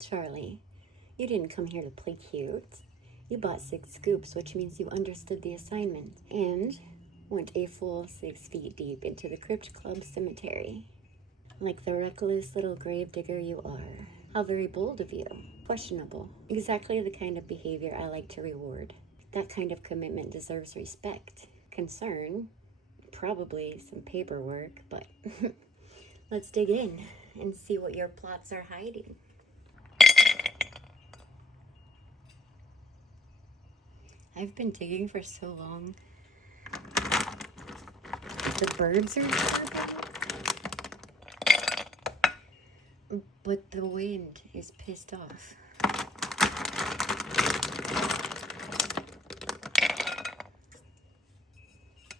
Charlie, you didn't come here to play cute. You bought 6 scoops, which means you understood the assignment and went a full 6 feet deep into the Crypt Club cemetery. Like the reckless little gravedigger you are. How very bold of you. Questionable. Exactly the kind of behavior I like to reward. That kind of commitment deserves respect. Concern. Probably some paperwork, but let's dig in and see what your plots are hiding. I've been digging for so long. The birds are chirping, but the wind is pissed off.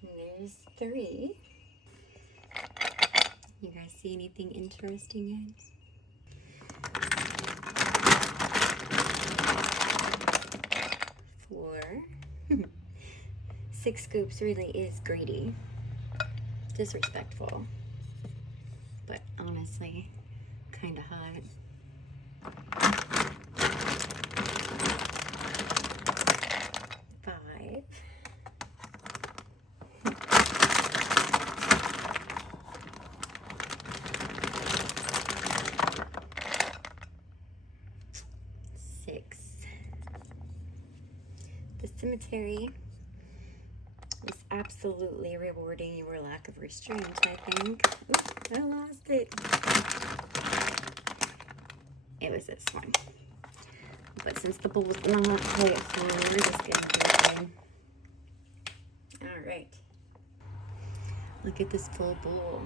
And there's 3. You guys see anything interesting yet? 4. 6 scoops really is greedy. Disrespectful. But honestly, kinda hot. 5. 6. The cemetery is absolutely rewarding your lack of restraint, I think. Oops, I lost it. It was this one. But since the bowl is not quite full, we're just gonna do it. Alright. Look at this full bowl.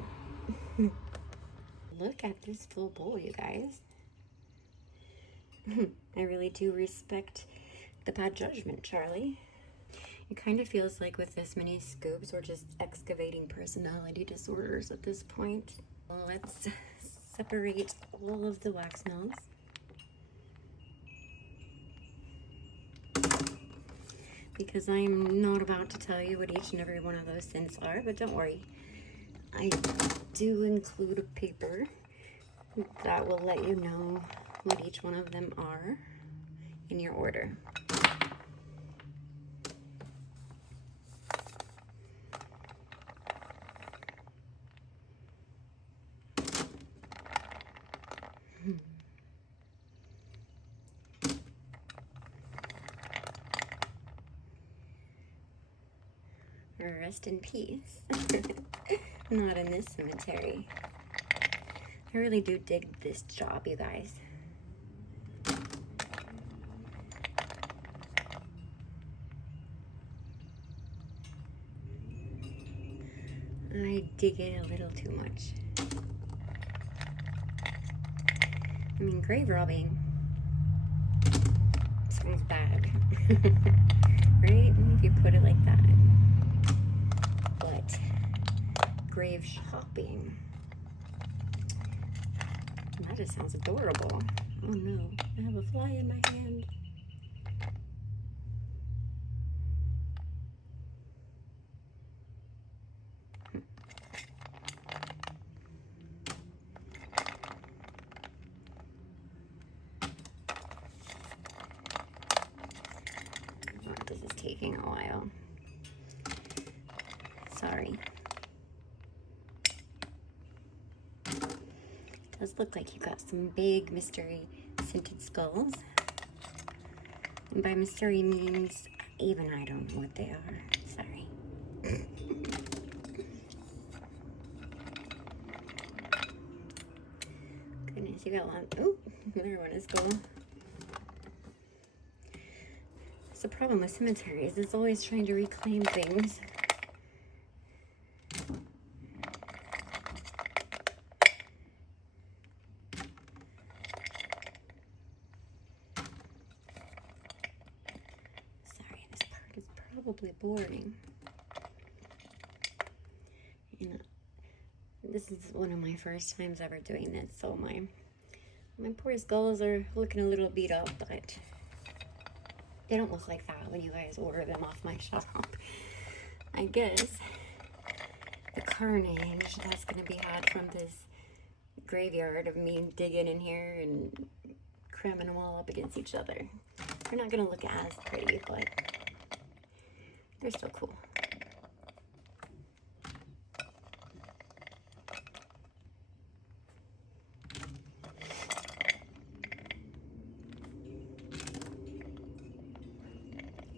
Look at this full bowl, you guys. I really do respect the bad judgment, Charlie. It kind of feels like with this many scoops, we're just excavating personality disorders at this point. Let's separate all of the wax melts. Because I'm not about to tell you what each and every one of those scents are, but don't worry. I do include a paper that will let you know what each one of them are in your order. Rest in peace. Not in this cemetery. I really do dig this job, you guys. I dig it a little too much. I mean, grave robbing sounds bad, right? If you put it like that. But grave shopping, that just sounds adorable. Oh no, I have a fly in my hand. Oh, this is taking a while. Sorry. Does look like you got some big mystery scented skulls. And by mystery means even I don't know what they are. Sorry. Goodness, you got a lot. Oh, another one is cool. It's the problem with cemeteries. It's always trying to reclaim things. Probably boring. You know, this is one of my first times ever doing this, so my poor skulls are looking a little beat up, but they don't look like that when you guys order them off my shop. I guess the carnage that's gonna be had from this graveyard of me digging in here and cramming them all up against each other. They're not going to look as pretty, but they're still cool.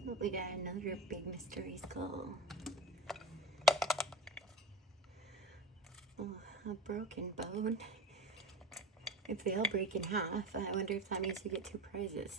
Oh, we got another big mystery skull. Oh, a broken bone. If they all break in half, I wonder if that means you get 2 prizes.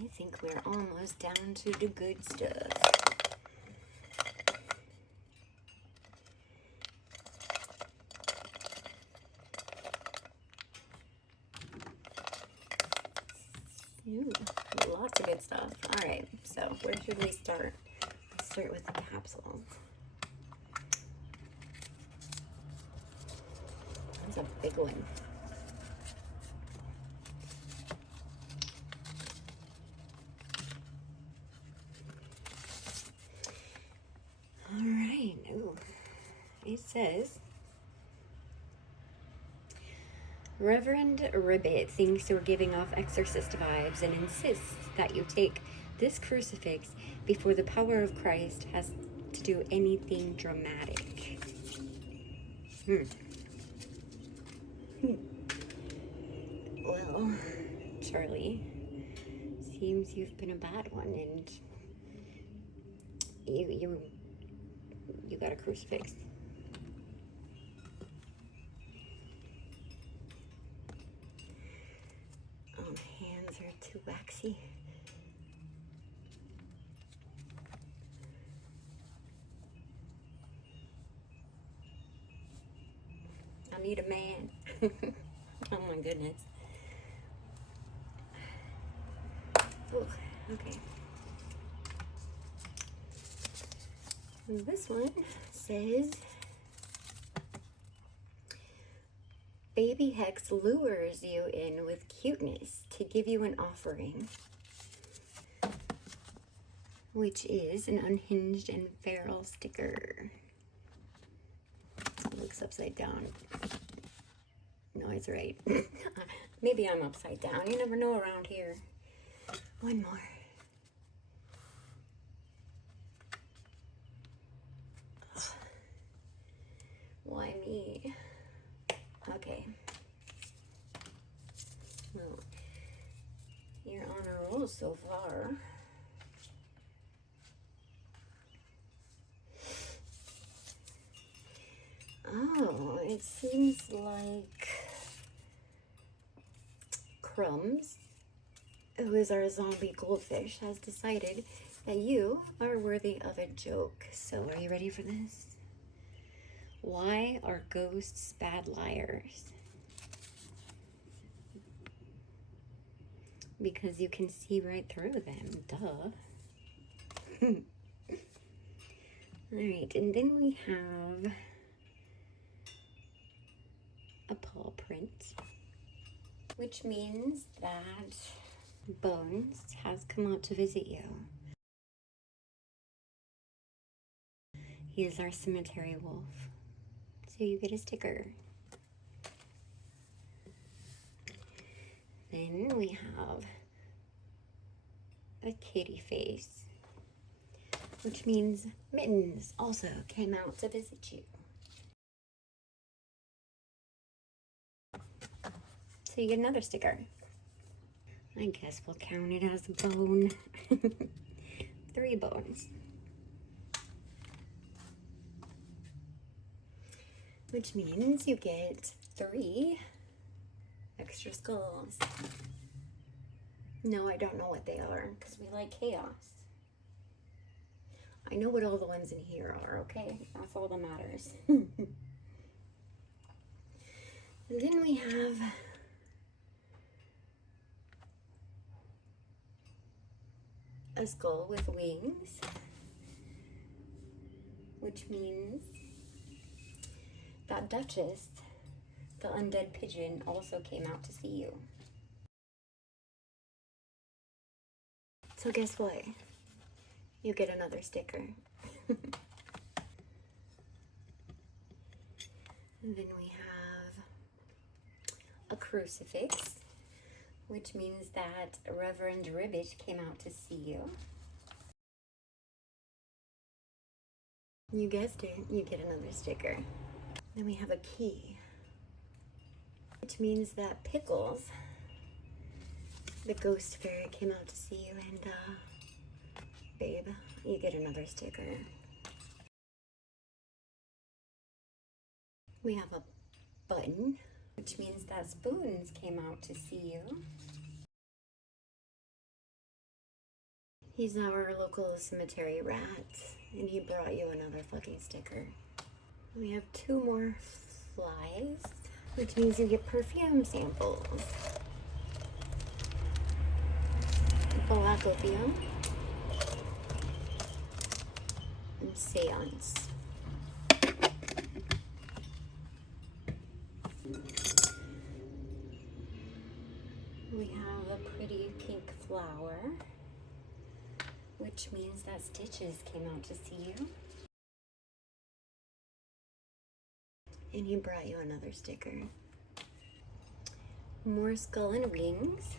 I think we're almost down to the good stuff. Ooh, lots of good stuff. All right, so where should we start? Let's start with the capsules. That's a big one. All right. Ooh. It says, Reverend Ribbit thinks you're giving off exorcist vibes and insists that you take this crucifix before the power of Christ has to do anything dramatic. Well, Charlie, seems you've been a bad one, and you got a crucifix. Oh, my hands are too waxy. I need a man. Oh my goodness. Ooh, okay. And this one says, Baby Hex lures you in with cuteness to give you an offering, which is an unhinged and feral sticker. It looks upside down. No, it's right. Maybe I'm upside down. You never know around here. One more. Why me? Okay. Well, you're on a roll so far. Oh, it seems like Crumbs, who is our zombie goldfish, has decided that you are worthy of a joke. So are you ready for this? Why are ghosts bad liars? Because you can see right through them, duh. Alright, and then we have a paw print, which means that Bones has come out to visit you. He is our cemetery wolf, so you get a sticker. Then we have a kitty face, which means Mittens also came out to visit you. So you get another sticker. I guess we'll count it as a bone. 3 bones. Which means you get 3 extra skulls. No, I don't know what they are, because we like chaos. I know what all the ones in here are, okay? That's all that matters. And then we have a skull with wings, which means that Duchess, the undead pigeon, also came out to see you. So guess what? You get another sticker. And then we have a crucifix, which means that Reverend Ribbit came out to see you. You guessed it, you get another sticker. Then we have a key, which means that Pickles, the ghost fairy, came out to see you, and babe, you get another sticker. We have a button, which means that Spoons came out to see you. He's our local cemetery rat, and he brought you another fucking sticker. We have 2 more flies, which means you get perfume samples. Black opium and seance. We have a pretty pink flower, which means that Stitches came out to see you. And he brought you another sticker. More skull and wings,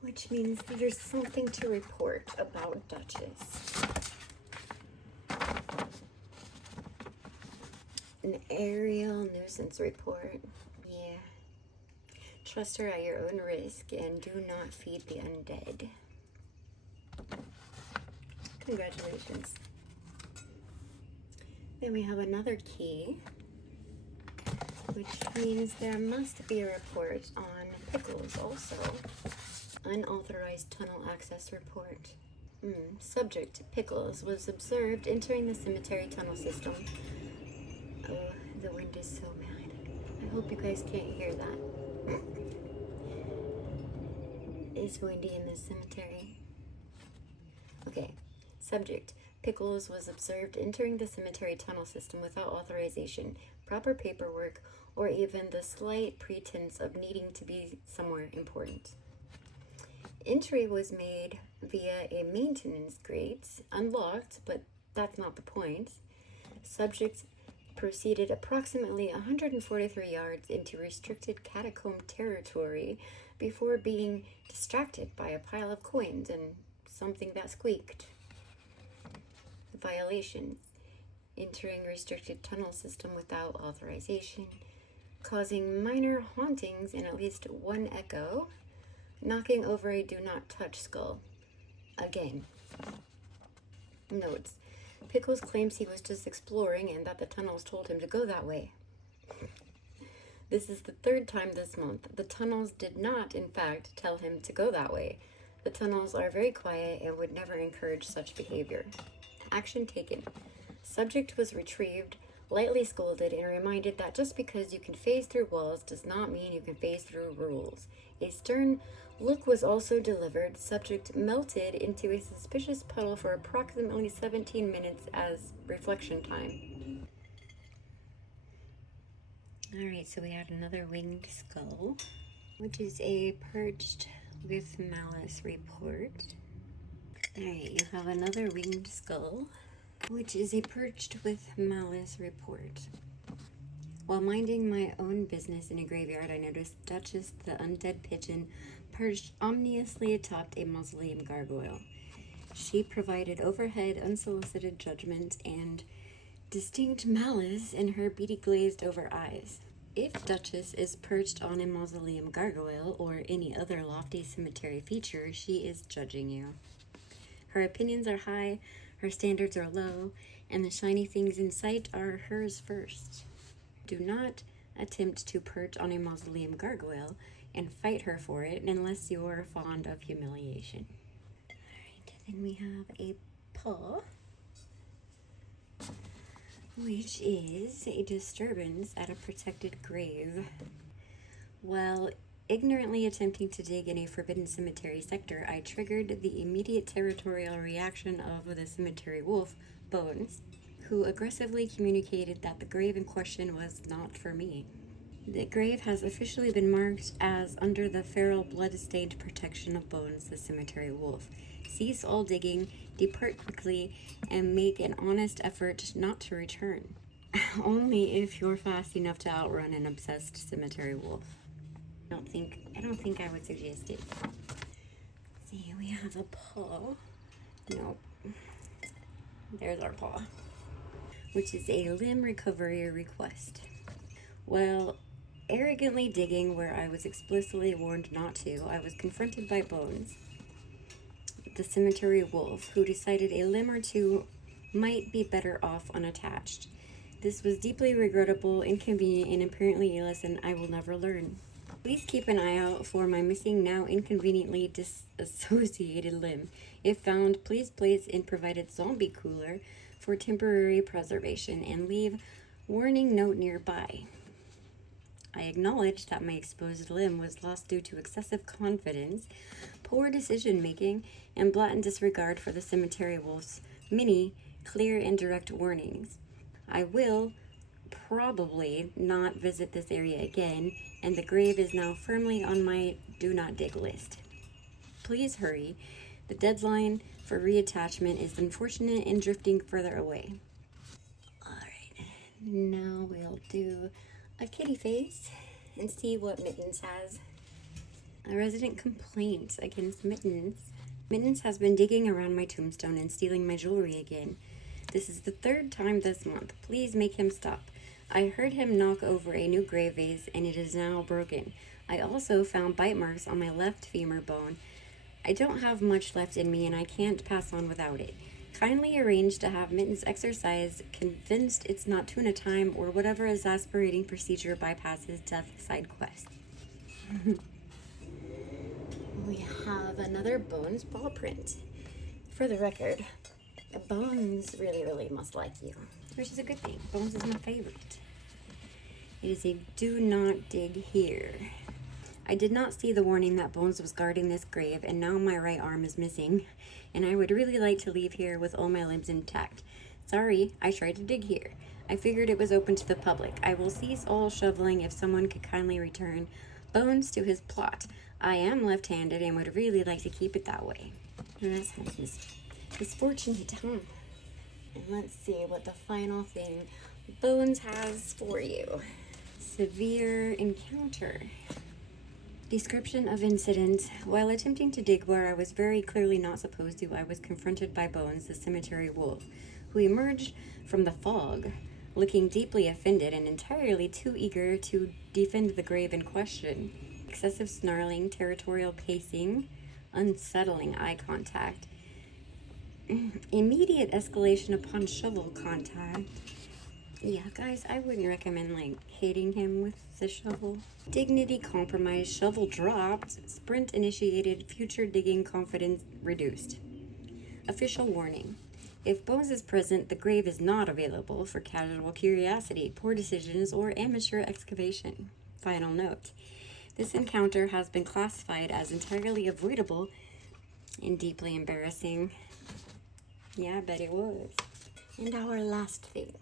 which means that there's something to report about Duchess. An aerial nuisance report. Yeah. Trust her at your own risk and do not feed the undead. Congratulations. Then we have another key, which means there must be a report on Pickles also. Unauthorized tunnel access report. Subject, Pickles, was observed entering the cemetery tunnel system. Oh, the wind is so bad. I hope you guys can't hear that. It's windy in this cemetery. Okay. Subject, Pickles was observed entering the cemetery tunnel system without authorization, proper paperwork, or even the slight pretense of needing to be somewhere important. Entry was made via a maintenance grate, unlocked, but that's not the point. Subject proceeded approximately 143 yards into restricted catacomb territory before being distracted by a pile of coins and something that squeaked. Violations: entering restricted tunnel system without authorization, causing minor hauntings and at least 1 echo, knocking over a do not touch skull. Again. Notes: Pickles claims he was just exploring and that the tunnels told him to go that way. This is the 3rd time this month. The tunnels did not, in fact, tell him to go that way. The tunnels are very quiet and would never encourage such behavior. Action taken. Subject was retrieved, lightly scolded, and reminded that just because you can phase through walls does not mean you can phase through rules. A stern look was also delivered. Subject melted into a suspicious puddle for approximately 17 minutes as reflection time. Alright, so we had another winged skull, which is a perched with malice report. Alright, you have another winged skull, which is a perched with malice report. While minding my own business in a graveyard, I noticed Duchess, the undead pigeon, perched ominously atop a mausoleum gargoyle. She provided overhead, unsolicited judgment and distinct malice in her beady glazed over eyes. If Duchess is perched on a mausoleum gargoyle or any other lofty cemetery feature, she is judging you. Her opinions are high, her standards are low, and the shiny things in sight are hers first. Do not attempt to perch on a mausoleum gargoyle and fight her for it unless you're fond of humiliation. Alright, then we have a paw, which is a disturbance at a protected grave. While ignorantly attempting to dig in a forbidden cemetery sector, I triggered the immediate territorial reaction of the cemetery wolf, Bones. who aggressively communicated that the grave in question was not for me. The grave has officially been marked as under the feral blood-stained protection of Bones, the cemetery wolf. Cease all digging, depart quickly, and make an honest effort not to return. Only if you're fast enough to outrun an obsessed cemetery wolf. I don't think I would suggest it. See, we have a paw. Nope. There's our paw. Which is a limb recovery request. Well, arrogantly digging where I was explicitly warned not to, I was confronted by Bones, the cemetery wolf, who decided a limb or two might be better off unattached. This was deeply regrettable, inconvenient, and apparently a lesson I will never learn. Please keep an eye out for my missing, now inconveniently disassociated limb. If found, please place in provided zombie cooler for temporary preservation and leave warning note nearby. I acknowledge that my exposed limb was lost due to excessive confidence, poor decision-making, and blatant disregard for the cemetery wolf's many clear and direct warnings. I will probably not visit this area again, and the grave is now firmly on my do not dig list. Please hurry. The deadline for reattachment is unfortunate and drifting further away. Alright, now we'll do a kitty face and see what Mittens has. A resident complaint against Mittens. Mittens has been digging around my tombstone and stealing my jewelry again. This is the third time this month. Please make him stop. I heard him knock over a new grave vase and it is now broken. I also found bite marks on my left femur bone. I don't have much left in me and I can't pass on without it. Kindly arrange to have Mittens exercise, convinced it's not tuna time or whatever exasperating procedure bypasses death side quest. We have another Bones paw print. For the record, Bones really must like you, which is a good thing. Bones is my favorite. It is a do not dig here. I did not see the warning that Bones was guarding this grave, and now my right arm is missing, and I would really like to leave here with all my limbs intact. Sorry, I tried to dig here. I figured it was open to the public. I will cease all shoveling if someone could kindly return Bones to his plot. I am left-handed and would really like to keep it that way. And that sounds misfortunate, huh? And let's see what the final thing Bones has for you. Severe encounter. Description of incident. While attempting to dig where I was very clearly not supposed to, I was confronted by Bones, the cemetery wolf, who emerged from the fog, looking deeply offended and entirely too eager to defend the grave in question. Excessive snarling, territorial pacing, unsettling eye contact, immediate escalation upon shovel contact. Yeah, guys, I wouldn't recommend, hitting him with the shovel. Dignity compromised, shovel dropped, sprint initiated, future digging confidence reduced. Official warning. If Bones is present, the grave is not available for casual curiosity, poor decisions, or amateur excavation. Final note. This encounter has been classified as entirely avoidable and deeply embarrassing. Yeah, I bet it was. And our last thing.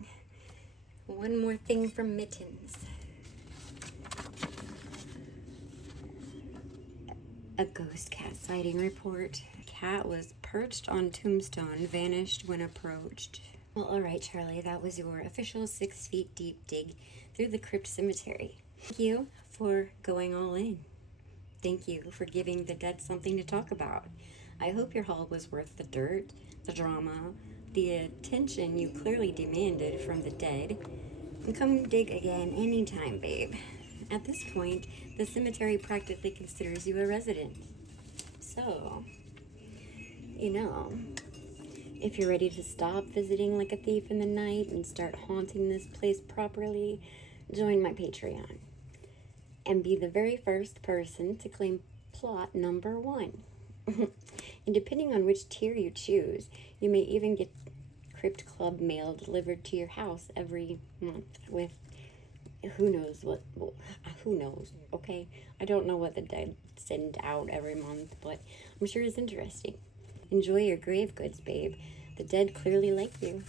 One more thing from Mittens. A ghost cat sighting report. Cat was perched on tombstone, vanished when approached. Well, alright, Charlie, that was your official 6 feet deep dig through the crypt cemetery. Thank you for going all in. Thank you for giving the dead something to talk about. I hope your haul was worth the dirt, the drama, the attention you clearly demanded from the dead. And come dig again anytime, babe. At this point, the cemetery practically considers you a resident. So, if you're ready to stop visiting like a thief in the night and start haunting this place properly, join my Patreon and be the very first person to claim plot number 1. And depending on which tier you choose, you may even get Crypt Club mail delivered to your house every month with who knows, okay? I don't know what the dead send out every month, but I'm sure it's interesting. Enjoy your grave goods, babe. The dead clearly like you.